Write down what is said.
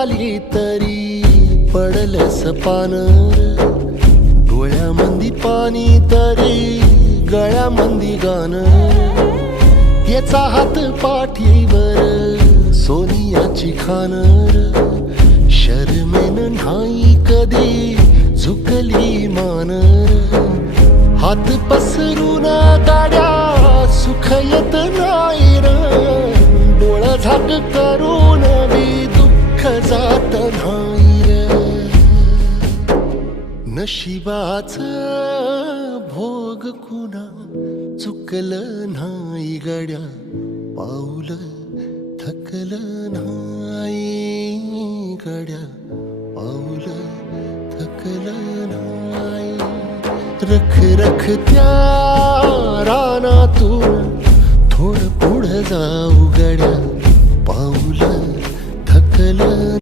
आली तरी पडलस पानर, डोळ्यामंदी पाणी तरी गळ्यामंदी गाणं. याचा हात पाठीवर सोनियाची खानर, शर्मेन नाही कधी झुकली मानर. हात पसरून गाड्या सुख येत नाही र, डोळ झाक करून बी दुःख जात नाही र. नशिबाचं भोग कुणा चुकलं नाही गड्या, पाऊल थकलं नाही गड्या, पाऊल थकलं नाही. रख रख त्या रानातून थोडं पुढं जाऊ गड्या,